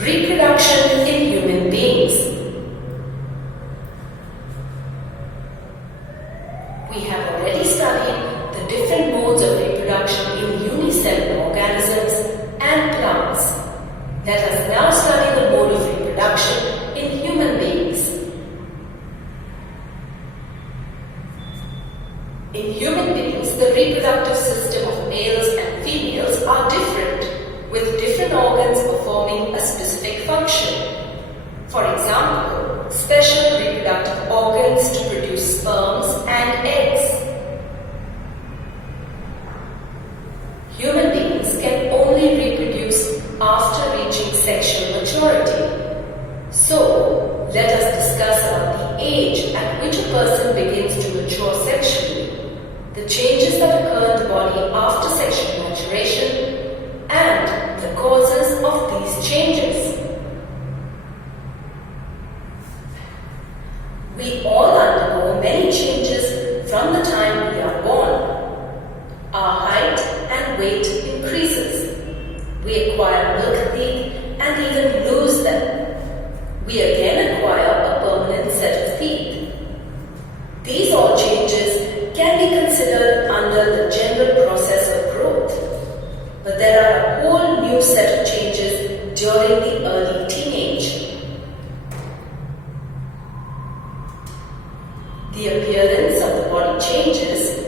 Reproduction in human beings. We have already studied the different modes of reproduction in unicellular organisms and plants. Let us now study the mode of reproduction in human beings. In human beings, the reproductive system of males and females are different, with different organs performing a specific function. For example, special reproductive organs to produce sperms and eggs. Human beings can only reproduce after reaching sexual maturity. So, let us discuss about the age at which a person begins to mature sexually, the changes that occur in the body after sexual maturation, and the causes of these changes. We all undergo many changes from the time we are born. Our height and weight increases. We acquire milk teeth and even lose them. We again acquire a permanent set of teeth. These all changes can be considered under the general process of growth. But there are a whole new set of changes during the early teenage. The appearance of the body changes,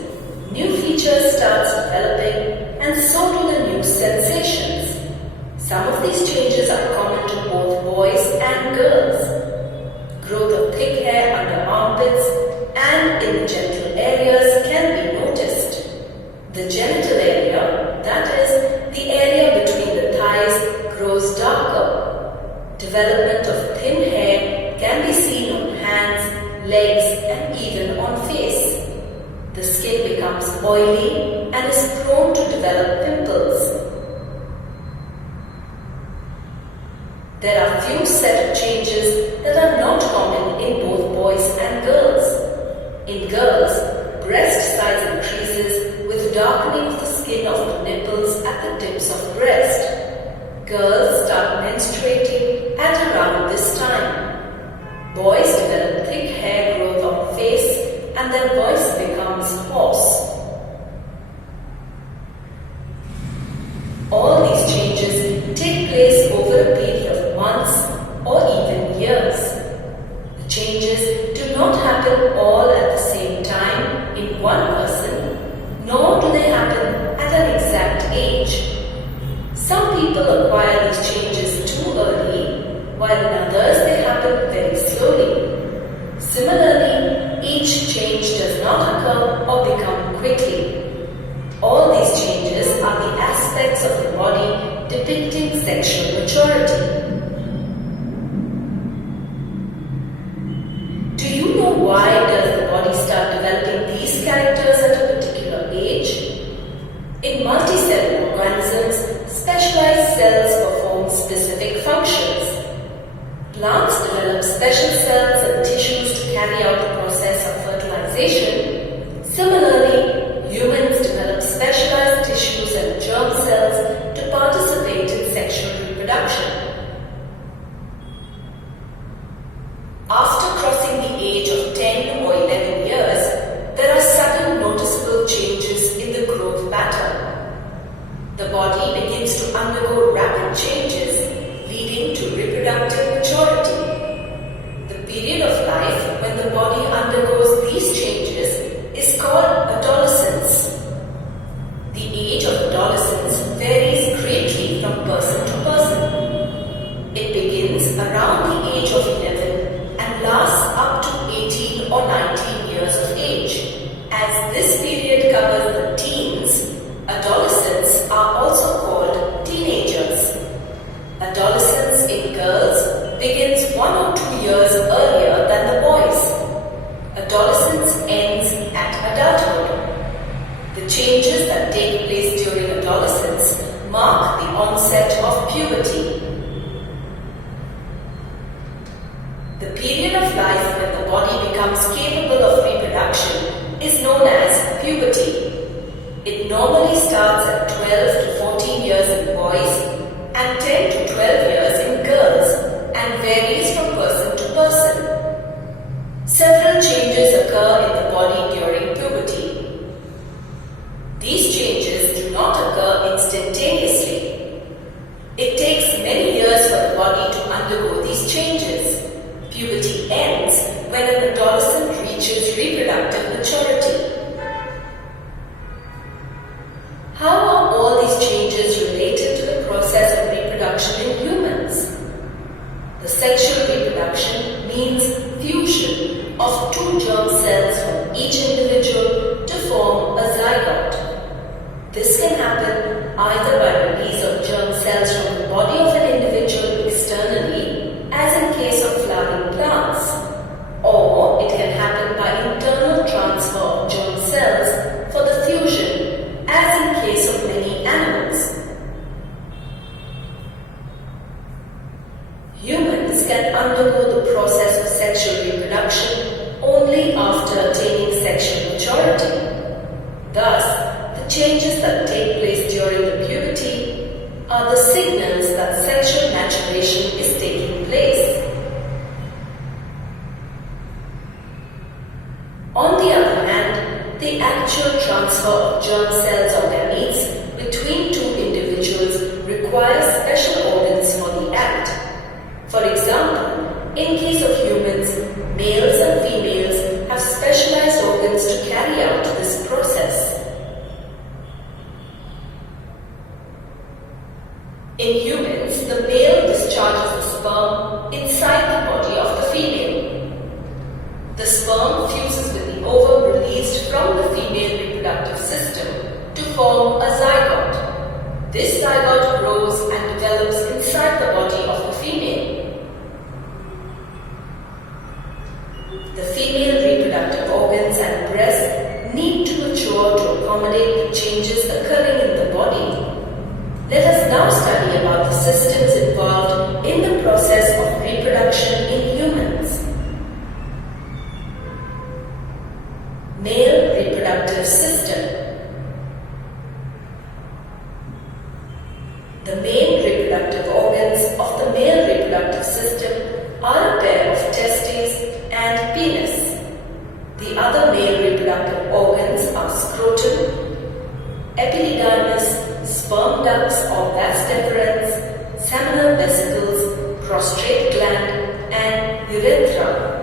new features starts developing, and so do the new sensations. Some of these changes are common to both boys and girls. Growth of thick hair under armpits and in the genital areas can be noticed. The genital area, that is, the area between the thighs, grows darker. Development of thin hair can be seen on hands, legs, and even on face. The skin becomes oily and is prone to develop pimples. There are few set of changes that are not common in both boys and girls. In girls, breast size increases with darkening of the skin of the nipples at the tips of breast. Girls start menstruating at around this time. Boys develop thick hair growth on face and their voice becomes hoarse. All these changes take place over a period of months or even years. The changes do not happen all at the same time in one person, nor do they happen at an exact age. Some people acquire these changes too early, while in others they happen very slowly. Similarly, each change does not occur or become quickly. All these changes are the aspects of the body depicting sexual maturity. Do you know why does the body start developing these characters at a particular age? In multicellular organisms, specialized cells perform specific functions. Plants develop special cells and tissues to carry out the process of fertilization. Similarly, humans develop specialized tissues and germ cells to participate in sexual reproduction. After crossing the age of 10 or 11 years, there are sudden noticeable changes in the growth pattern. The body begins to undergo rapid changes, leading to reproductive maturity. The period of life when the body undergoes these changes is called adolescence. The age of adolescence varies greatly from person to person. It begins around the age of 11 and lasts up to 18 or 19 years of age. As this period covers the teens, adolescents are also called teenagers. Adolescence in girls begins 1 or 2 years earlier than the boys. Adolescence ends at adulthood. The changes that take place during adolescence mark the onset of puberty. The period of life when the body becomes capable of reproduction is known as puberty. It normally starts at 12 to 14 years in boys and 10 to 12 years in girls. signals that sexual maturation is taking place. On the other hand, the actual transfer of germ cells or gametes between two individuals requires special organs for the act. For example, in case of humans, males and females have specialized organs to carry out this process. In humans, the male discharges the sperm inside the body of the female. The sperm fuses with the ovum released from the female reproductive system to form a zygote. This zygote grows and develops inside the body of the female. The female reproductive organs and breast need to mature to accommodate the changes occurring in the body. Let us now study about the systems involved in the process of reproduction in humans. Male reproductive system. The main reproductive organs of the male reproductive system are a pair of testes and penis. The other male reproductive organs are scrotum, epididymis, sperm ducts or vas deferens, seminal vesicles, prostrate gland, and urethra.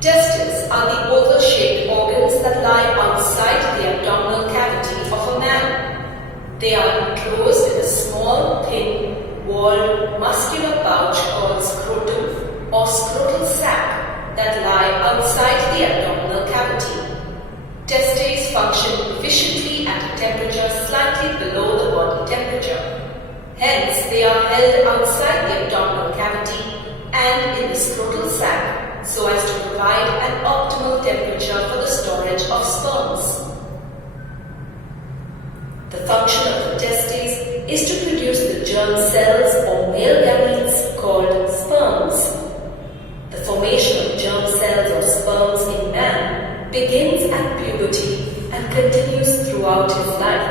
Testes are the oval-shaped organs that lie outside the abdominal cavity of a man. They are enclosed in a small, thin, walled, muscular pouch called scrotum or scrotal sac that lie outside the abdominal cavity. Testes function efficiently at a temperature slightly below the body temperature. Hence, they are held outside the abdominal cavity and in the scrotal sac so as to provide an optimal temperature for the storage of sperms. The function of the testes is to produce the germ cells or male gametes called sperms. The formation of germ cells or sperms in man begins at puberty and continues throughout his life.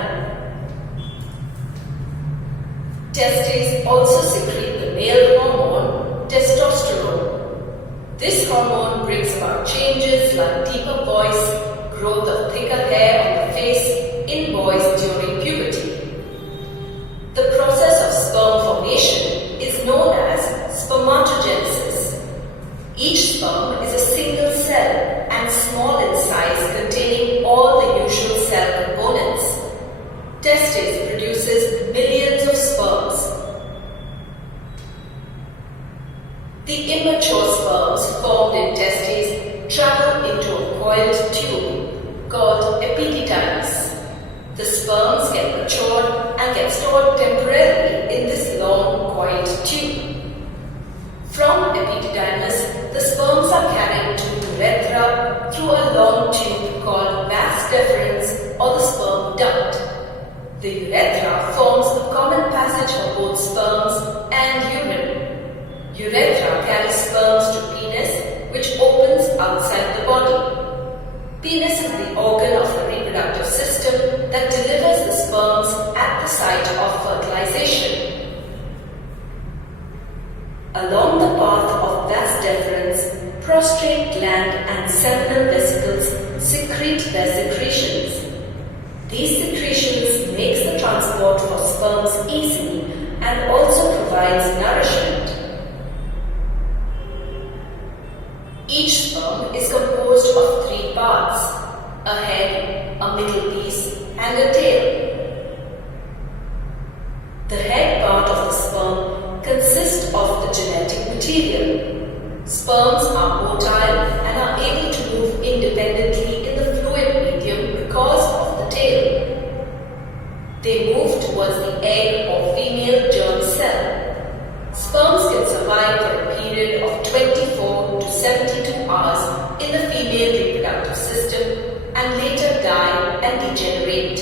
Testes also secrete the male hormone, testosterone. This hormone brings about changes like deeper voice, growth of thicker hair on the face in boys during puberty. The process of sperm formation is known as spermatogenesis. Each sperm is a single cell and small in size, containing all the usual cell components. Testes produces millions of sperms. The immature sperms formed in testes travel into a coiled tube called epididymis. The sperms get matured and get stored temporarily in this long coiled tube. From epididymis, the sperms are carried to urethra through a long tube called vas deferens or the sperm duct. The urethra forms a common passage for both sperms and urine. Urethra carries sperms to penis, which opens outside the body. Penis is the organ of the reproductive system that delivers the sperms at the site of fertilization. Along the path of vas deferens, prostrate gland and seminal vesicles secrete their secretions. These secretions makes the transport for sperms easy and also provides nourishment. Each sperm is composed of three parts: a head, a middle piece, and a tail. The head part of the sperm consists of the genetic material. Sperms are motile and are able to move independently in the fluid medium because of the tail. They move towards the egg or female germ cell. Sperms can survive for a period of 24 to 72 hours in the female reproductive system and later die and degenerate.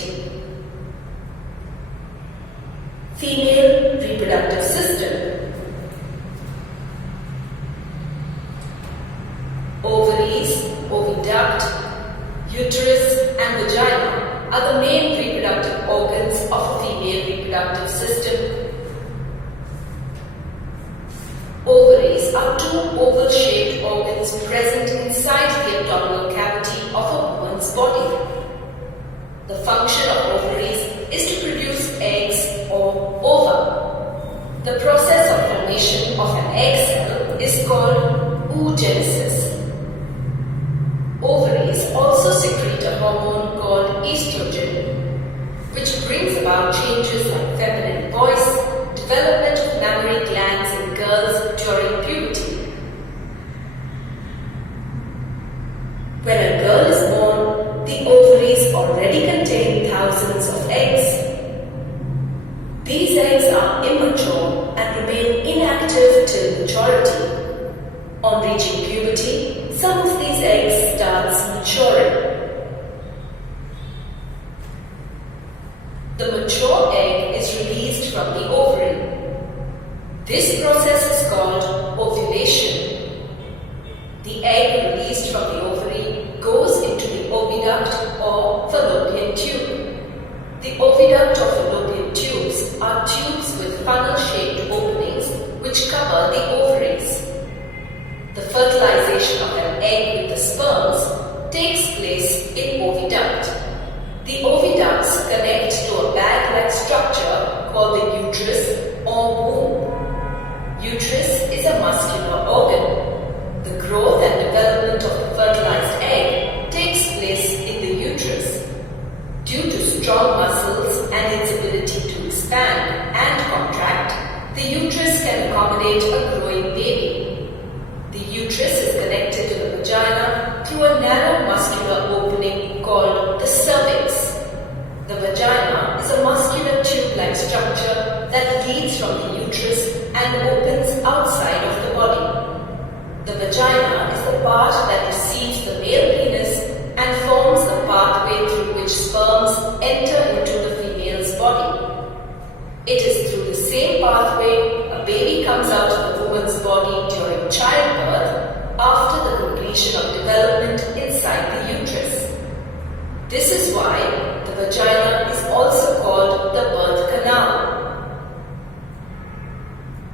Female reproductive system. Ovaries, oviduct, uterus and vagina are the main reproductive reproductive organs of a female reproductive system. Ovaries are two oval-shaped organs present inside the abdominal cavity of a woman's body. The function of ovaries is to produce eggs or ova. The process of formation of an egg cell is called oogenesis. Ovaries also secrete a hormone called estrogen, which brings about changes like feminine voice, development of mammary glands in girls during puberty. When a girl is born, the ovaries already contain thousands of eggs. These eggs are immature and remain inactive till maturity. On reaching puberty, some of these eggs start maturing. The mature egg is released from the ovary. This process is called ovulation. The egg released from the ovary goes into the oviduct or fallopian tube. The oviduct or fallopian tubes are tubes with funnel-shaped openings which cover the ovaries. The fertilization of an egg with the sperms takes place in oviduct. The oviducts connect to a bag-like structure called the uterus or womb. Uterus is a muscular organ. The growth and development of the fertilized egg takes place in the uterus. Due to strong muscles and its ability to expand and contract, the uterus can accommodate a growing baby. The uterus is connected to the vagina through a narrow muscular opening called the cervix. The vagina is a muscular tube-like structure that leads from the uterus and opens outside of the body. The vagina is the part that receives the male penis and forms the pathway through which sperms enter into the female's body. It is through the same pathway a baby comes out of the woman's body during childbirth after the completion of development inside the uterus. This is why the vagina is also called the birth canal.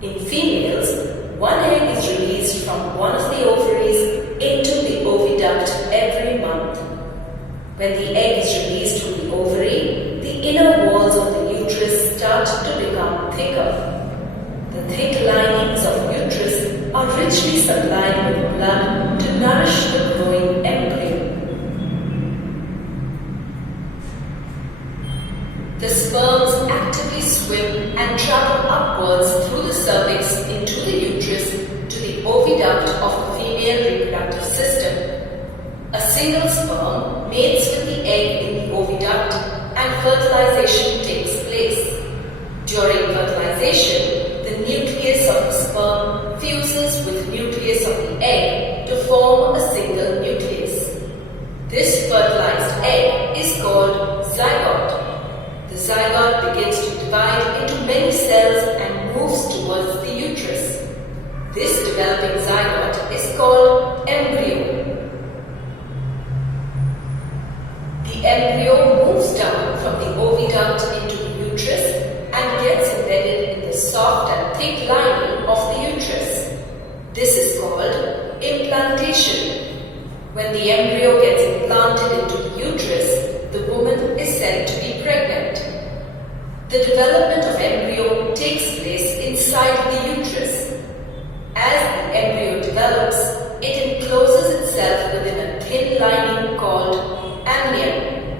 In females, one egg is released from one of the ovaries into the oviduct every month. When the egg is released from the ovary, the inner walls of the uterus start to become thicker. The thick linings of uterus are richly supplied with blood to nourish the growing embryo. The sperms actively swim and travel upwards through the cervix into the uterus to the oviduct of the female reproductive system. A single sperm mates with the egg in the oviduct and fertilization takes place. During fertilization, the nucleus of the sperm fuses with the nucleus of the egg to form a single nucleus. This fertilized egg is called zygote. The zygote begins to divide into many cells and moves towards the uterus. This developing zygote is called embryo. The embryo moves down from the oviduct into the uterus and gets embedded in the soft and thick lining of the uterus. This is called implantation. When the embryo gets implanted into the uterus, the woman is said to be pregnant. The development of embryo takes place inside the uterus. As the embryo develops, it encloses itself within a thin lining called amnion.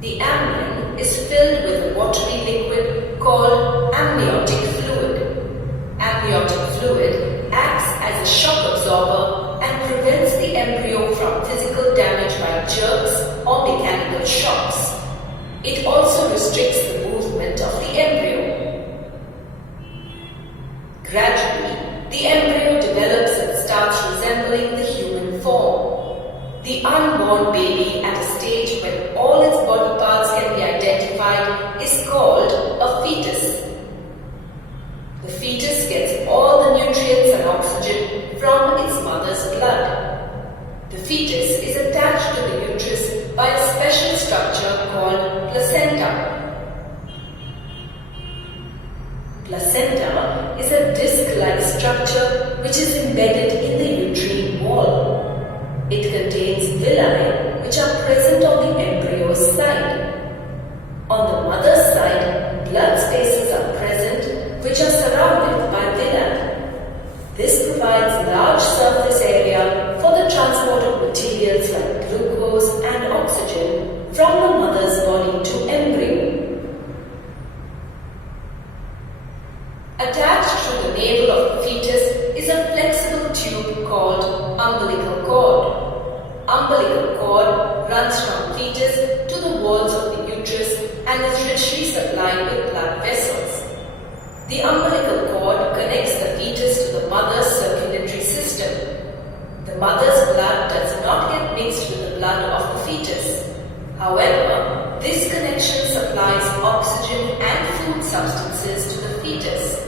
The amnion is filled with a watery liquid called amniotic fluid. Amniotic fluid acts as a shock absorber and prevents the embryo from physical damage by jerks or mechanical shocks. It also restricts the movement of the embryo. Gradually, the embryo develops and starts resembling the human form. The unborn baby at a stage when all its body parts can be identified is called a fetus. The fetus gets all the nutrients and oxygen from its mother's blood. The fetus is attached to the uterus by a special structure called placenta. placenta. Placenta is a disc-like structure which is embedded in the uterine wall. It contains villi which are present on the embryo's side. On the mother's side, blood spaces are present which are surrounded by villi. This provides large surface area for the transport of materials like glucose and oxygen from the mother's body to embryo. Attached to the navel of the fetus is a flexible tube called umbilical cord. Umbilical cord runs from fetus to the walls of the uterus and is richly supplied with blood vessels. The umbilical cord connects the fetus to the mother's circulatory system. The mother's blood does not get mixed with the blood of the fetus. However, this connection supplies oxygen and food substances to the fetus.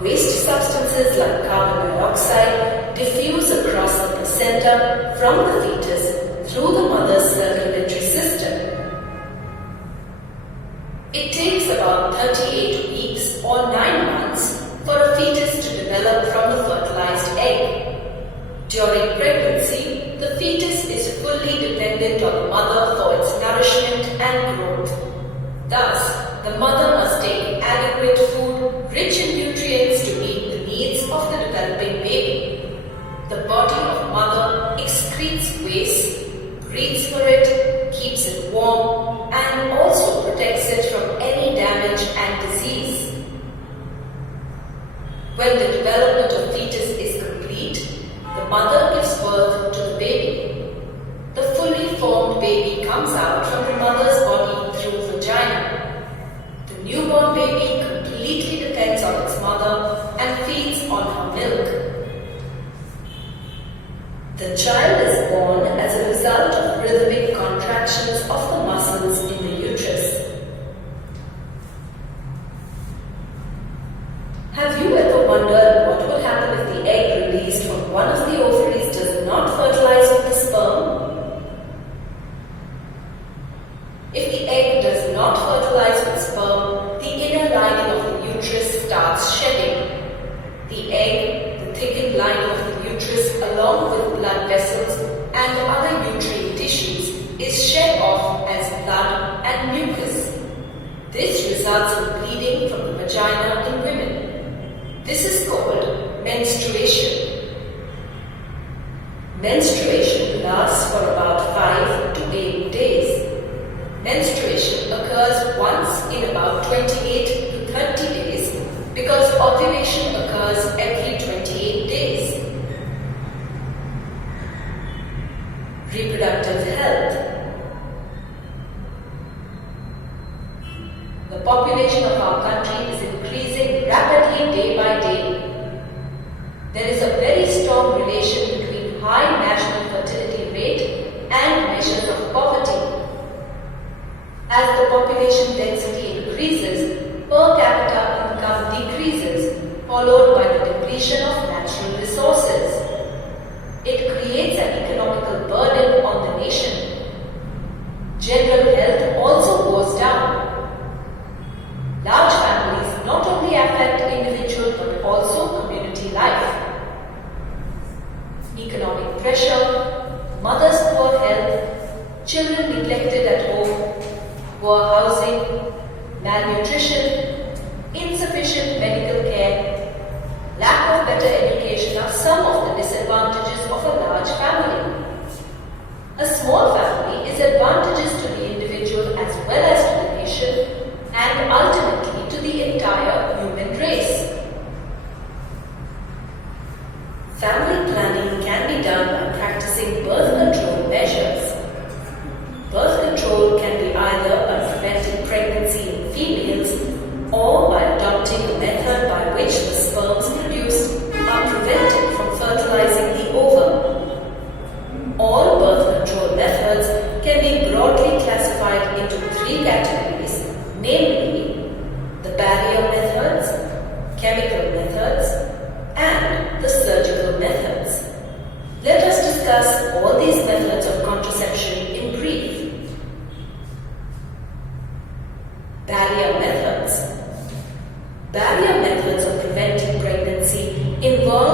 Waste substances like carbon dioxide diffuse across the placenta from the fetus through the mother's circulatory system. It takes about 38 weeks or 9 months for a fetus to develop from the fertilized egg. During pregnancy, the fetus is fully dependent on the mother for its nourishment and growth. Thus, the mother must take adequate food rich in nutrients to meet the needs of the developing baby. The body of mother excretes waste, breathes for it, keeps it warm, and also protects it from any damage and disease. When the development of fetus is complete, the mother gives birth to the baby. The fully formed baby comes out from the mother's body through vagina. The newborn baby completely depends on its mother and feeds on her milk. The child is born as a result of rhythmic contractions of the muscles in the uterus. Have you ever wondered what would happen if the egg released from one of the ovaries does not fertilize with the sperm? If the egg does not fertilize with sperm, the inner lining of the uterus starts shedding. The egg, the thickened lining of the uterus along with blood vessels and other uterine tissues is shed off as blood and mucus. This results in bleeding from the vagina in women. This is called menstruation. Menstruation lasts for about 5 to 8 days. Menstruation occurs once in about 28 to 30 days because ovulation occurs every 28 days. Reproductive health. The population of our country is increasing rapidly day by day. There is a very strong relation between high national fertility rate and measures of poverty. As the population density increases, per capita income decreases, followed by the depletion of natural resources. It creates an economical burden on the nation. General health also goes down. Large families not only affect individual but also community life. Economic pressure, mother's poor health, children neglected at home, poor housing, malnutrition, insufficient medical care, lack of better education are some of the disadvantages of a large family. A small family is advantageous to the individual as well as to the nation and ultimately to the entire human race. Family planning can be done by practicing birth control measures. Birth control can be either by preventing pregnancy in females or by adopting a method by which the sperms produced are prevented from fertilizing the ovum. All birth control methods can be broadly classified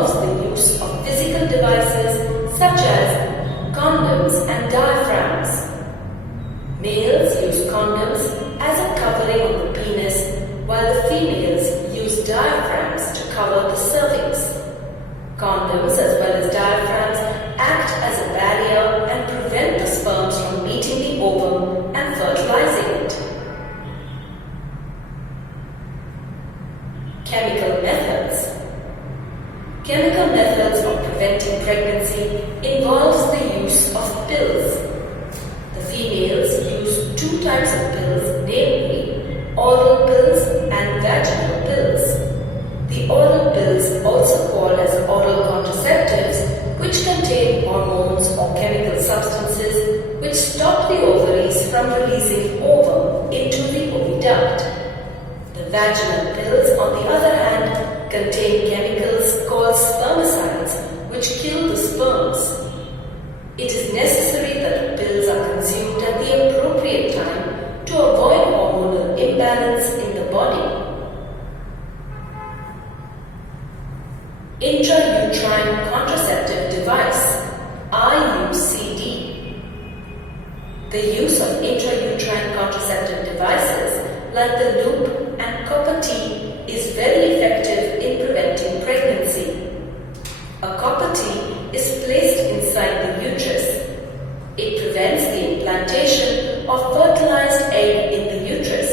involves the use of physical devices such as condoms and diaphragms. Males use condoms as a covering of the penis, while the females use diaphragms to cover the cervix. Condoms as well as diaphragms act as a barrier and prevent the sperms from meeting the ovum and fertilizing it. Chemical methods. Chemical methods of preventing pregnancy involves the use of pills. The females use two types of pills, namely oral pills and vaginal pills. The oral pills, also called as oral contraceptives, which contain hormones or chemical substances which stop the ovaries from releasing ovum into the oviduct. The vaginal pills, on the other hand, contain chemicals called spermicides which kill the sperms. It is necessary that the pills are consumed at the appropriate time to avoid hormonal imbalance in the body. Intrauterine contraceptive device IUCD. The use of intrauterine contraceptive devices like the loop and copper T is very effective in preventing pregnancy. A copper T is placed inside the uterus. It prevents the implantation of fertilized egg in the uterus.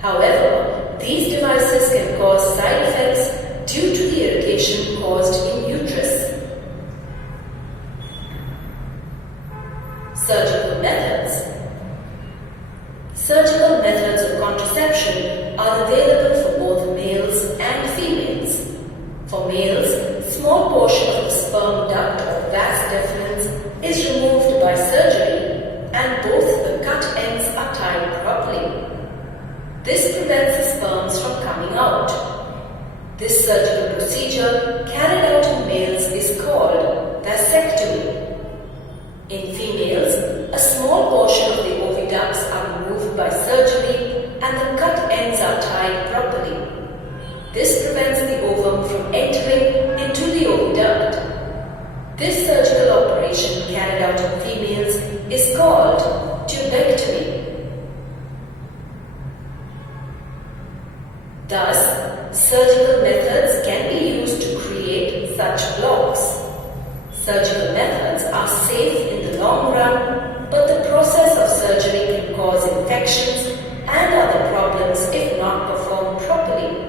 However, these devices can cause side effects due to the irritation caused in uterus. Surgical methods. Surgical methods of contraception are available for both males and females. For males, small portion of the sperm duct or vas deferens is removed by surgery and both the cut ends are tied properly. This prevents the sperms from coming out. This surgical procedure carried out in males is called vasectomy. In females, a small portion of the oviducts are removed by surgery and the cut ends are tied properly. This prevents the ovum from entering into the oviduct. This surgical operation carried out in females is called tubectomy. Thus, surgical methods can be used to create such blocks. Surgical methods are safe in the long run, but the process of surgery can cause infections and other problems if not performed properly.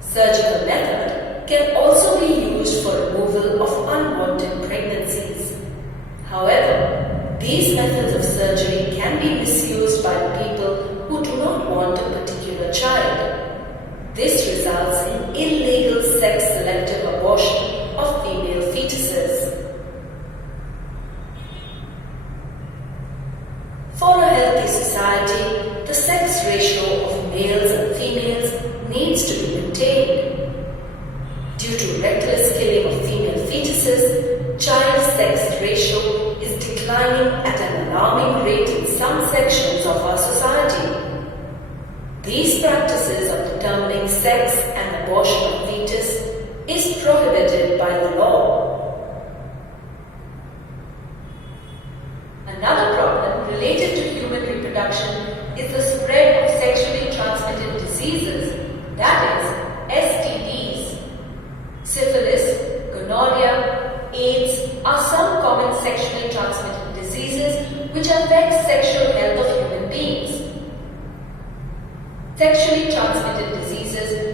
Surgical method can also be used for removal of unwanted pregnancies. However, these methods of surgery can be misused by people who do not want a particular child. This results in illegal sex-selective abortion of female fetuses. For a healthy society, the sex ratio of males and females needs to be maintained. Due to reckless killing of female fetuses, child sex ratio is declining at an alarming rate in some sections of our society. These practices of determining sex and abortion of fetus is prohibited by the law. Another problem related to human reproduction is the spread of sexually transmitted diseases, that is, STDs. Syphilis, gonorrhea, AIDS are some common sexually transmitted diseases which affect sexual health of human beings. Sexually transmitted diseases